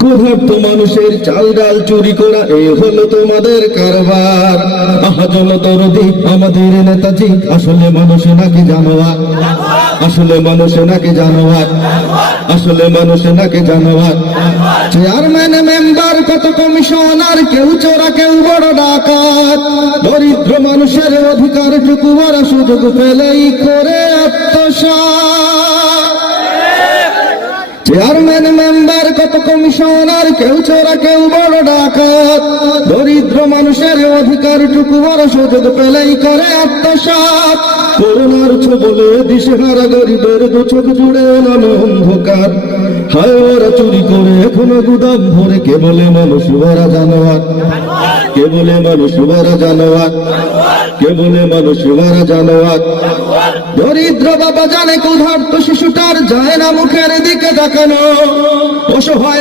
ক্ষুধার্ত মানুষের চাল ডাল চুরি করা এই হলো তোমাদের কারবার। আহাজল দরদি আমাদের নেতাজি, আসলে মানুষ নাকি জানোয়ার? আসলে মানুষ নাকি জানোয়ার? আসলে মানুষ নাকি জানোয়ার? চেয়ারম্যান মেম্বার কত কমিশনার, কেউ চোরা কেউ বড় ডাকাত। দরিদ্র মানুষের অধিকারটুকু ওরা সুযোগ পেলেই করে আত্মসাৎ। চেয়ারম্যান মেম্বার কত কমিশনার, কেউ চোরা কেউ বড় ডাকাত। দরিদ্র মানুষের অধিকারটুকু ওরা সুযোগ পেলেই করে আত্মসাৎ। করোনার ছোবলে দিশেহারা গরিবের দু চোখ জুড়ে নামে অন্ধকার। হায় ওরা চুরি করে এখনো গুদাম ভরে, কে বলে মানুষ ওরা জানোয়ার? কে বলে মানুষ ওরা জানোয়ার? কে বলে মানুষ ওরা জানোয়ার? দরিদ্র বাবা জানে ক্ষুধার্ত শিশুটার যায় না মুখের দিকে তাকানো। অসহায়